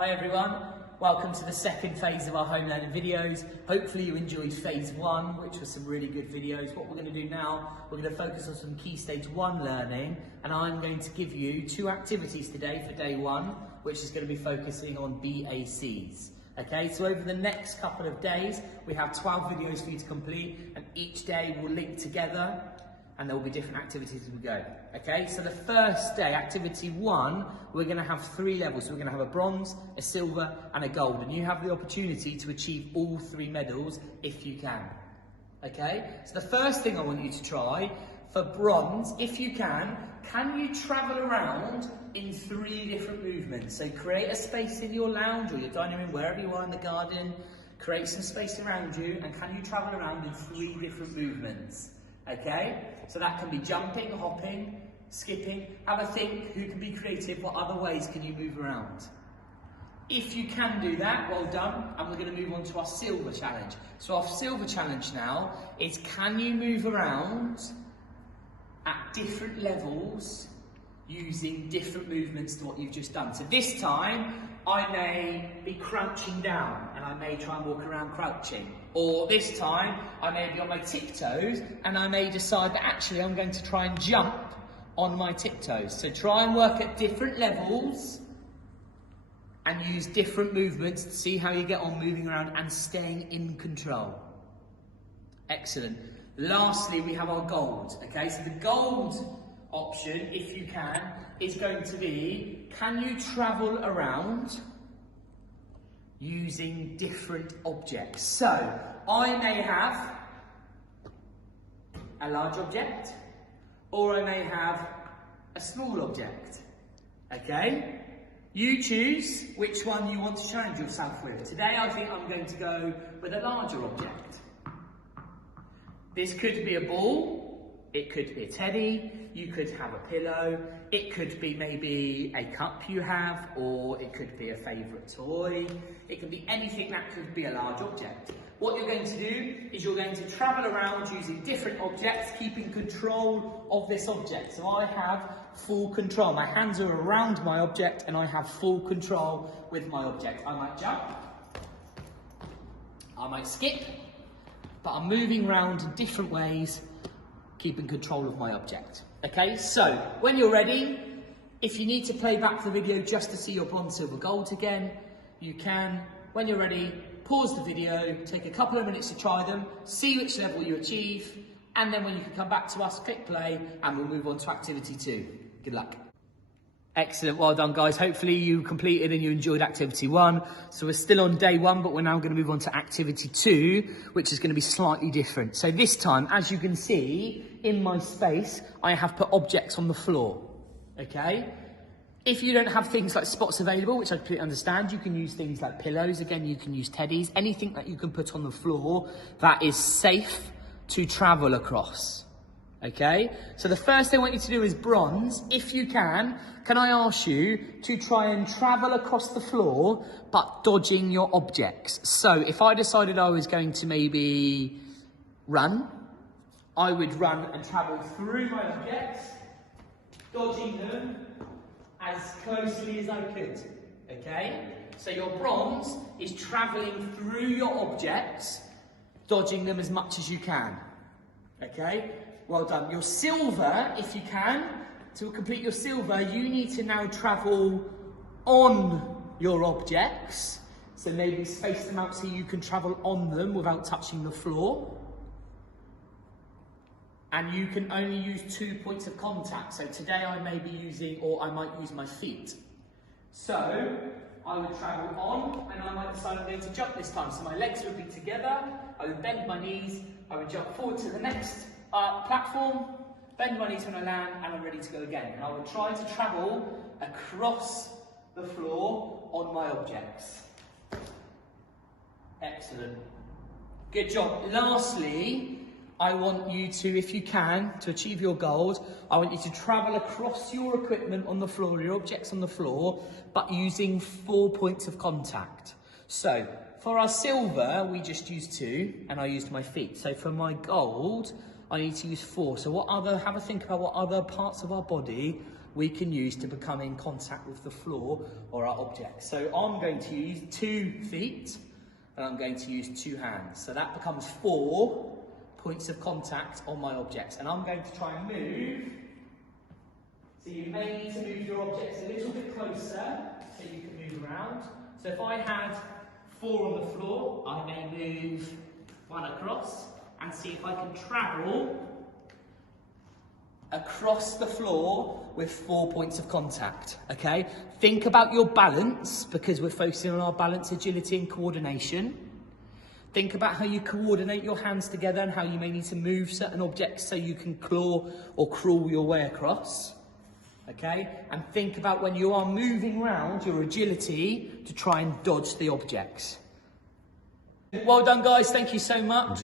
Hi everyone, welcome to the second phase of our home learning videos. Hopefully you enjoyed phase one, which was some really good videos. What we're going to do now, we're going to focus on some key stage one learning, and I'm going to give you two activities today for day one, which is going to be focusing on BACs. Okay, so over the next couple of days, we have 12 videos for you to complete, and each day will link together, and there will be different activities as we go. Okay, so the first day, activity one, we're going to have 3 levels. So we're going to have a bronze, a silver, and a gold, and you have the opportunity to achieve all 3 medals if you can. Okay, so the first thing I want you to try for bronze, if you can you travel around in 3 different movements? So create a space in your lounge or your dining room, wherever you are in the garden, create some space around you, and can you travel around in 3 different movements? Okay, so that can be jumping, hopping, skipping. Have a think, who can be creative, what other ways can you move around? If you can do that, well done, and we're going to move on to our silver challenge. So our silver challenge now is, can you move around at different levels using different movements to what you've just done? So this time, I may be crouching down and I may try and walk around crouching. Or this time, I may be on my tiptoes and I may decide that actually I'm going to try and jump on my tiptoes. So try and work at different levels and use different movements to see how you get on moving around and staying in control. Excellent. Lastly, we have our gold. Okay, so the gold option, if you can, is going to be, can you travel around using different objects? So I may have a large object, or I may have a small object. Okay, you choose which one you want to challenge yourself with. Today I think I'm going to go with a larger object. This could be a ball, it could be a teddy, you could have a pillow, it could be maybe a cup you have, or it could be a favourite toy. It could be anything that could be a large object. What you're going to do is you're going to travel around using different objects, keeping control of this object. So I have full control. My hands are around my object and I have full control with my object. I might jump, I might skip, but I'm moving around in different ways, keeping control of my object. Okay, so when you're ready, if you need to play back the video just to see your bronze, silver, gold again, you can. When you're ready, pause the video, take a couple of minutes to try them, see which level you achieve, and then when you can come back to us, click play, and we'll move on to activity 2. Good luck. Excellent, well done guys. Hopefully you completed and you enjoyed activity 1. So we're still on day 1, but we're now going to move on to activity 2, which is going to be slightly different. So this time, as you can see, in my space, I have put objects on the floor, okay? If you don't have things like spots available, which I completely understand, you can use things like pillows. Again, you can use teddies, anything that you can put on the floor that is safe to travel across. Okay, so the first thing I want you to do is bronze. If you can I ask you to try and travel across the floor, but dodging your objects? So if I decided I was going to maybe run, I would run and travel through my objects, dodging them as closely as I could. Okay, so your bronze is traveling through your objects, dodging them as much as you can. Okay. Well done. Your silver, if you can, to complete your silver, you need to now travel on your objects. So maybe space them out so you can travel on them without touching the floor. And you can only use 2 points of contact. So today I may be using, or I might use my feet. So I would travel on, and I might decide I'm going to jump this time. So my legs would be together, I would bend my knees, I would jump forward to the next platform, bend my knees when I land, and I'm ready to go again. And I would try to travel across the floor on my objects. Excellent. Good job. Lastly, I want you to, if you can, to achieve your goals, I want you to travel across your equipment on the floor, your objects on the floor, but using 4 points of contact. So, for our silver, we just used 2, and I used my feet. So for my gold, I need to use 4. So have a think about what other parts of our body we can use to become in contact with the floor or our objects. So I'm going to use 2 feet and I'm going to use 2 hands. So that becomes 4 points of contact on my objects. And I'm going to try and move. So you may need to move your objects a little bit closer so you can move around. So if I had 4 on the floor, I may move 1 across and see if I can travel across the floor with 4 points of contact, okay? Think about your balance, because we're focusing on our balance, agility and coordination. Think about how you coordinate your hands together and how you may need to move certain objects so you can claw or crawl your way across, okay? And think about when you are moving around, your agility to try and dodge the objects. Well done, guys. Thank you so much.